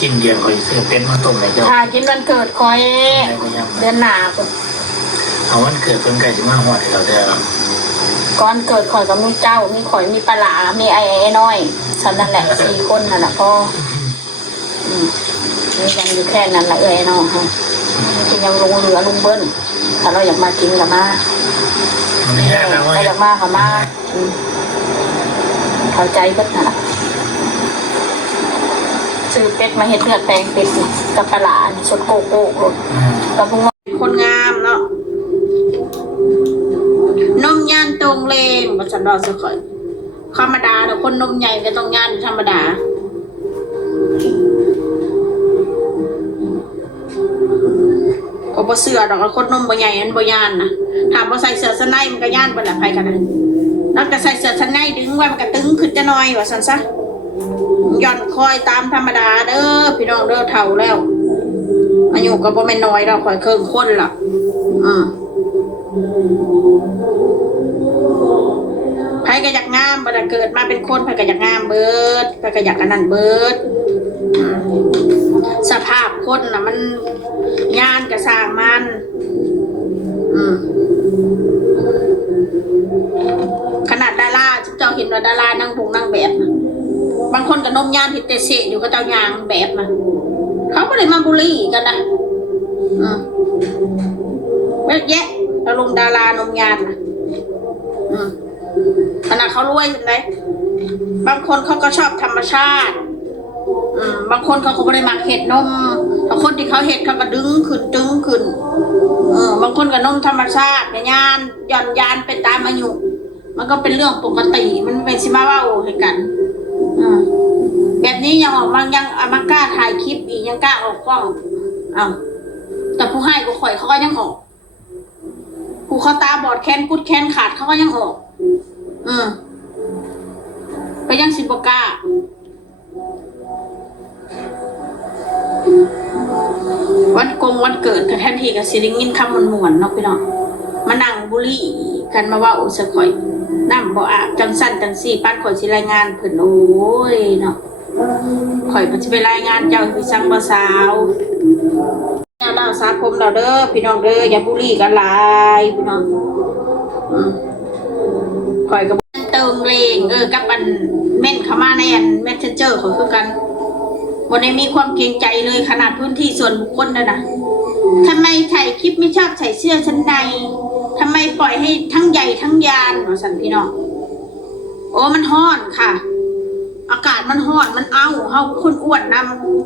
สิ้นเดือนคอยซื้อเป็ดมาต้มเลยเจ้าถ้ากินวันเกิดคอยเดือนหน้าเอาวันเกิดเพิ่นไก่จะมาหอดให้เราเด้อก่อนเกิดข่อยกับมีเจ้ามีข่อยมีปลามีไอ้น้อยฉันนั่นแหละ4 คนนั่นแหละพ่อมีกันอยู่แค่นั้นแหละน้องฮะที่ยังลงเหลือลุงเบิ้ลถ้าเราอยากมากินกับมาเราอยากมากับมาเข้าใจก็น่ะซื้อเป็ดมาเห็ดเลือดแปลงเป็ดกับปลาสดโกโก้รสกับพวกคนงามเนาะนมย่านตรงเลงบัดฉันรอสักค่อยธรรมดาแต่คนนมใหญ่ก็ต้องย่านธรรมดาก็บ่เสือดอกคนนมบ่ใหญ่อันบ่ย่านนะถามว่าใส่เสื้อชั้นในมันก็ย่านบ่ละไผกันนะนอกจากใส่เสื้อชั้นในดึงไว้มันก็ตึงขึ้นจะหน่อยว่าซั่นซะย่อนคอยตามธรรมดาเด้อพี่น้องเด้อเฒ่าแล้วอายุก็บ่แม่นน้อยดอกข่อยเครื่องคนล่ะไผก็อยากงามบ่ได้เกิดมาเป็นคนไผก็อยากงามเบิดไผก็อยากอันนั้นเบิดสภาพคนน่ะมันงานก็สร้างมันขนาดดาราเจ้าเห็นว่าดารานั่งนั่งแบบบางคนก็นมยานเห็ดเตเสอยู่ก็เจ้ายางแบบนะเขาไม่ได้มาบุรีกันนะเยอะแยะเราลงดารานมยานนะขนาดเขารวยเห็นไหมบางคนเขาก็ชอบธรรมชาติบางคนเขาก็ไม่ได้มักเห็ดนมบางคนที่เขาเห็ดเขาก็ดึงขึ้นบางคนก็นมธรรมชาติยานหย่อนยานไปตามอายุมันก็เป็นเรื่องปกติมันเป็นสิมาว่าโอ้ให้กันแบบนี้ยังออกมายังมากล้าถ่ายคลิปอีกยังกล้าออกกล้องแต่ผู้ให้กูข่อยเขาก็ยังออกผู้เขาตาบอดแขนกุดแขนขาดเขาก็ยังออกไปยังสิบกล้าวันเกิดกับแทนทีกับสิริงินคำมวนเนาะพี่น้องมานั่งบุรีกันมาว่าโอ้สะข่อยน้ำบ่อาบจังสั้นจังสี่ป้านข่อยสิรายงานเพิ่นโอ้ยเนาะข่อยมันจะไปรายงานเจ้าพี่สังบ่สาวเราสาผมเราเด้อพี่น้องเด้ออย่าบุรีกันหลายพี่น้องข่อยกับเติมเลงกับอันเม่นเข้ามาในอันเมสเซนเจอร์ข่อยคือกันวันนี้มีความเกรงใจเลยขนาดพื้นที่ส่วนบุคคลนะทำไมถ่ายคลิปไม่ชอบใส่เสื้อชั้นในทำไมปล่อยให้ทั้งใหญ่ทั้งยานหรอสันพี่น้องโอ้มันฮ้อนค่ะอากาศมันฮ้อนมันเฮาคนอ้วนน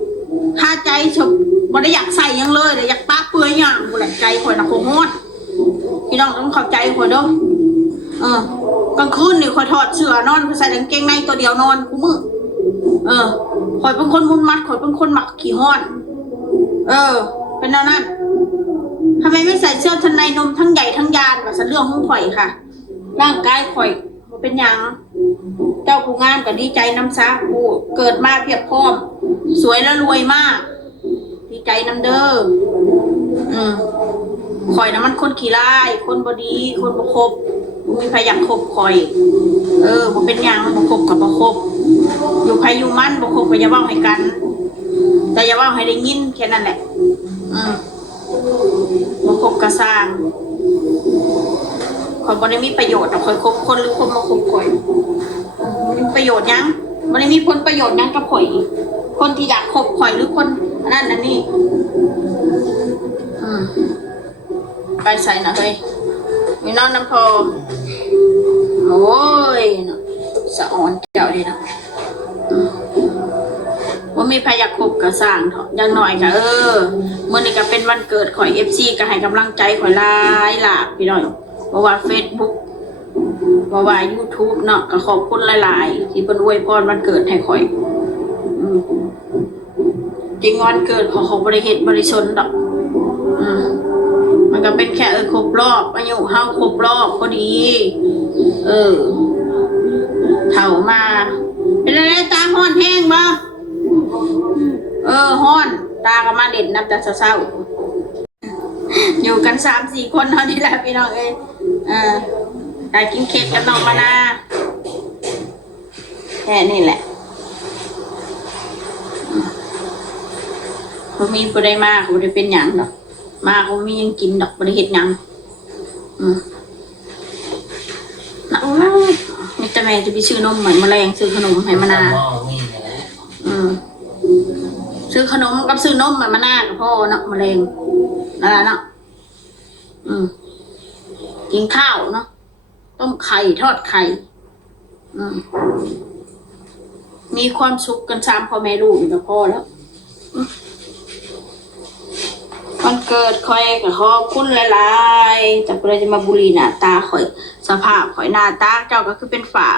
ำถ้าใจฉบบ่ได้อยากใส่ยังเลยแต่อยากปะเปื่อยอย่างกูแหละใจข่อยนะโคฮ้อนพี่น้องต้องเข้าใจข่อยเด้อกลางคืนนี่ข่อยถอดเสื้อนอนใส่กางเกงในตัวเดียวนอนกูมือข่อยเป็นคนมุนมัดข่อยเป็นคนหมักขี้ฮ้อนเป็นแนวนั้นทำไมไม่ใส่เสื้อชั้นในนมทั้งใหญ่ทั้งยานแบบเรื่องของข่อยค่ะร่างกายข่อยเป็นยังเจ้าผู้งามก็ดีใจน้ำซาผู้เกิดมาเพียบพร้อมสวยและรวยมากดีใจน้ำเด้อข่อยนะมันคนขี้ร้ายคนบดีคนบ่คบมีใครอยากคบข่อยบ่เป็นยังบ่คบกับบ่คบอยู่ใครอยู่มันบ่คบก็อย่าเว้าให้กันแต่อย่าเว้าให้ได้ยินแค่นั้นแหละบ่คบกระสร้างข่อยบ่ได้มีประโยชน์ข่อยคบคนหรือคนมาคบข่อยมีประโยชน์ยังบ่ได้มีผลประโยชน์ยังกับข่อยคนที่อยากคบข่อยหรือคนนั่นนั่นนี่ไปใส่นะเฮ้ยมีนอนน้ำพอโอ้ยสะอ่อนเจ้าดีนะว่ามีพยาคบกระสร้างเถอะยังหน่อยค่ะเมื่อนี้ก็เป็นวันเกิดข่อยFCก็ให้กำลังใจข่อยหลายหลากพี่น้อยเพราะว่า Facebook เพราะว่า YouTube เนาะก็ขอบคุณหลายๆที่เพิ่นอวยพรวันเกิดให้ข่อยจริงวันเกิดของบริเหตุบริชนดอกมันก็เป็นแค่ครบรอบอายุเฮาครบรอบพอดีเถ่ามาเป็นอะไรตาห้อนแห้งบ่ห้อนตาก็มาเด็ดนับแต่เศร้าๆอยู่กัน 3-4 คนเท่านี้แหละพี่น้องได้กินเค้กกับน้องมานาแค่นี้แหละ เขามีบ่ได้มาเขาบ่ได้เป็นหยังดอกมาเขามียังกินดอกบ่ได้เฮ็ดหยังนะมีแต่แม่จะไปซื้อนมใหม่แมลงซื้อขนมให้มานาว หม้อมีนี่แหละ ซื้อขนมกับซื้อนมให้มานาวกับพ่อเนาะแมลงอะไรเนาะกินข้าวเนาะต้มไข่ทอดไข่มีความสุขกัน3พ่อแม่ลูกกับพ่อแล้ววันเกิดคอยกับขอบคุณหลายๆแต่เพื่อจะมาบุรีหน้าตาข่อยสภาพข่อยหน้าตาเจ้าก็คือเป็นฝา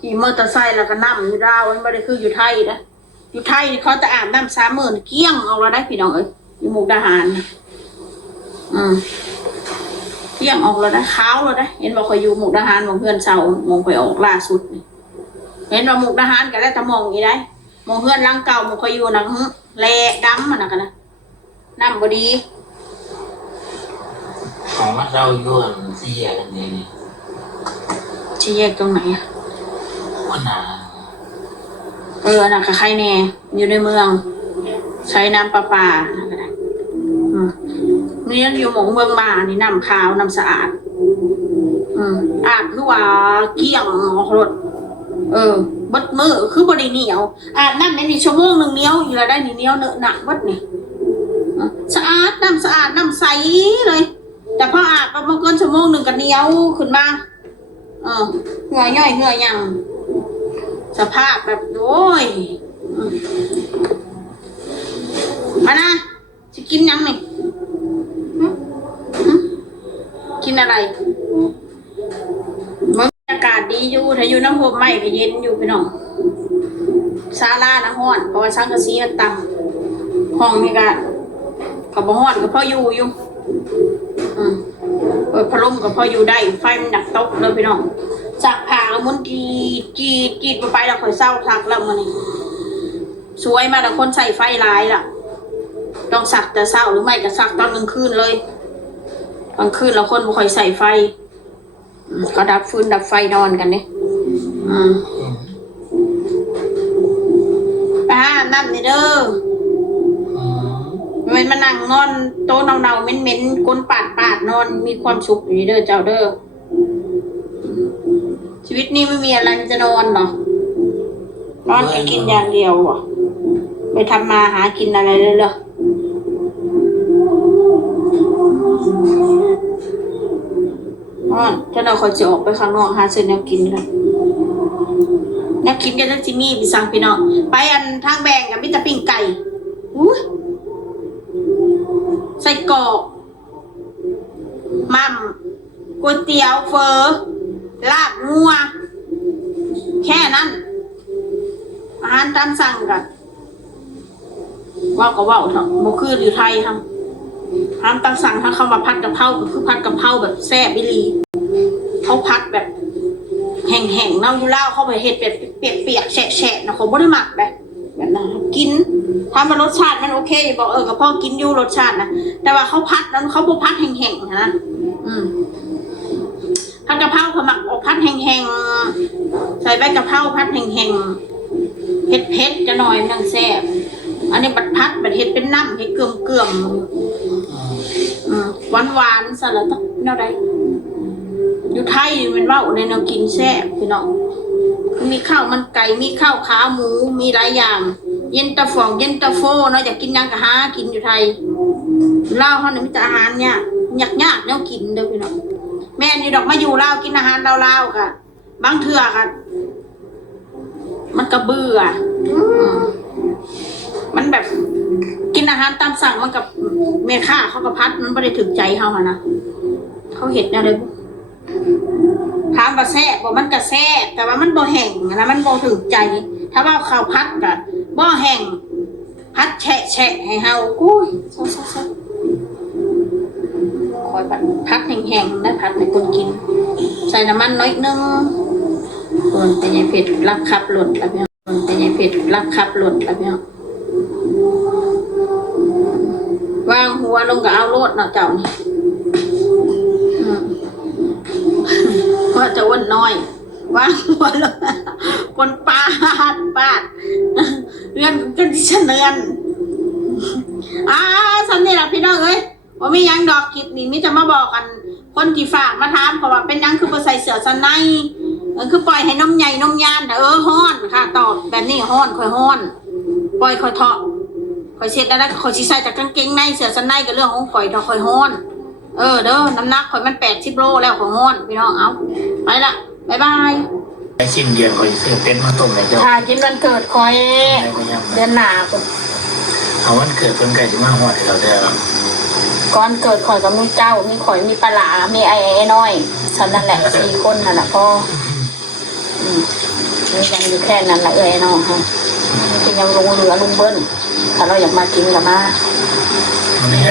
ขี่มอเตอร์ไซค์แล้วก็นั่งอยู่ดาวมันไม่ได้คืออยู่ไทยนะอยู่ไทยเขาจะอาบน้ำ30,000เกี้ยงเอาเราได้พี่น้องเอ้ยอยู่มุกดาหารนะเกี้ยงออกแล้วนะขาวแล้วนะเห็นบอกข่อยอยู่มุกดาหารมองเพื่อนเสามองข่อยออกล่าสุดเห็นว่ามุกดาหารกันแล้วแต่มองอีได้มองเพื่อนร่างเก่ามองข่อยอยู่นะแหลกดำมันนะกันนะน้ำบดี ของวัดเราอยู่เสียกันนี่ ชี้แยกตรงไหนอ่ะ วันนา น่ะกับใครแน่อยู่ในเมืองใช้น้ำประปาก็ได้นี่อยู่หมองเมืองมานี่น้ำขาวน้ำสะอาดอาบคือว่าเกี่ยงรถบัดมือคือบริเหนียวอาบน้ำในชั่วโมงหนึ่งเหนียวอยู่แล้วได้เหนียวเนอะหนักบัดนี่สะอาดน้ำสะอาดน้ำใสเลยแต่พออาบประมาณเกินชั่วโมงหนึ่งก็เหนียวขึ้นมาเหงื่อย่อยเหงื่อยังสภาพแบบโอ้ยมานะจะกินยังนี่กินอะไรบรรยากาศดีอยู่ถ้าอยู่น้ำพุไม่ก็เย็นอยู่พี่น้องซาลานะฮ้อนเพราะว่าช่างกระซีมันต่ำห้องนี่ก็เขาบอกฮ้อนก็พออยู่เปิดพัดลมก็พออยู่ได้ไฟมันหนักตกเลยพี่น้องสักผ้าแล้วมุนจีดไปแล้วค่อยเศร้าสักแล้วมันนี่สวยมาแต่คนใส่ไฟลายล่ะต้องสักแต่เศร้าหรือไม่ก็สักตอนกลางคืนเลยกลางคืนแล้วคนบ่ค่อยใส่ไฟก็ดับฟืนดับไฟนอนกันเนี่ยไปหาน้ำนี่เด้อมันมานั่งนอนโต๊ะเนาๆเหม็นๆก้นปาดนอนมีความสุขอยู่เด้อเจ้าเด้อชีวิตนี้ไม่มีอะไรจะนอนหรอนอนไปกินอย่างเดียวหรอไปทำมาหากินอะไรเลยเหรอถ้าเราคอยจะออกไปข้างนอกหาซื้อแนวกินกันแนวกินกันจะจิมี่ไปสั่งพี่น้องไปอันทางแบงกับมิตรปิ้งไก่ใส่กรอกมัมก๋วยเตี๋ยวเฟอลาบงัวแค่นั้นอาหารตามสั่งกันว่าก็ว่าเถอะบ่คืออยู่ไทยทำตามสั่งถ้าเขามาผัดกะเพราก็คือผัดกะเพราแบบแซ่บบิลีเขาผัดแบบแห้งๆเนาอยู่แล้วเขาไปเห็ดแบบเปียกๆแฉะๆนะเขาไม่ได้หมักแบบนั้นกินถ้ามารสชาติมันโอเคบอกกะเพรากินอยู่รสชาตินะแต่ว่าเขาผัดนั้นเขาบ่ผัดแห้งๆนะผัดกะเพราเขาหมักออกผัดแห้งๆใส่ใบกะเพราผัดแห้งๆเผ็ดๆจะหน่อยมันแซ่บอันนี้บัดผัดบัดเห็ดเป็นน้ำเห็ดเกลื่อมหวานๆสลัดต้องแนวใดอยู่ไทยมันว่าในแนวกินแซ่บพี่น้องมีข้าวมันไก่มีข้าวขาหมูมีหลายอย่างเย็นตาโฟเนาะอยากกินยังกะหากินอยู่ไทยลาวเขาเนี่ยมีแต่อาหารเนี่ยยากแนวกินเด้อพี่น้องแม่นี่ดอกมาอยู่ลาวกินอาหารลาวค่ะบางเทื่อค่ะมันก็เบื่อมันแบบกินอาหารตามสั่งมันกับแม่ค้าเขาก็พัดมันไม่ได้ถึงใจเขานะเขาเห็ดอะไรถามว่าแซ่บบอกมันก็แซ่บแต่ว่ามันบ่แห้งนะมันบ่ถึงใจถ้าว่าข้าวพัดกับบ่แห้งพัดแฉะให้เฮากุ้ยคอยพัดแห้งๆได้พัดให้คนกินใส่น้ำมันน้อยนึงส่วนแต่ยายเผ็ดรักขับหล่นแล้วพี่น้องแต่ยายเผ็ดรักขับหล่นแล้วพี่น้องวางหัวลงก็เอาโลดเนาะเจ้านี่เพราะจะอ้วนน้อยวางหัวลงคนปาดเรื่องกันที่เฉนือน สันนี่แหละพี่น้องเอ้ยว่ามีหยังดอกกิดนี่มิจะมาบอกกัน คนที่ฝากมาถามเขาว่าเป็นหยังคือบ่ใส่เสื้อสันในคือปล่อยให้นมใหญ่นมยานฮ้อนค่ะตอบแบบนี้ฮ้อนค่อยฮ้อนปล่อยค่อยเถาะค่อยเช็ดแล้วค่อยสิใส่จากกางเกงในเสื้อสันในก็เรื่องของข่อยเถาะค่อยฮ้อนเด้อน้ำหนักข่อยมัน80 โลแล้วข่อยฮ้อนพี่น้องเอาไปละบ๊ายบาย ไอ้สิ้นเดือนคอยซื้อเป็นมาต้มในเจ้า ค่ะกินวันเกิดคอยเดือนหน้า เอาวันเกิดเพิ่นไก่ที่มาหอดให้เราเด้อ ก่อนเกิดข่อยกับมีเจ้ามีข่อยมีปลามีไอ้น้อยฉันนั่นแหละ4 คนนั่นแหละพ่อมีกันอยู่แค่นั้นแหละน้องค่ะกินยังลงเหลือลุงเบิ้ลถ้าเราอยากมากินกับมา วันนี้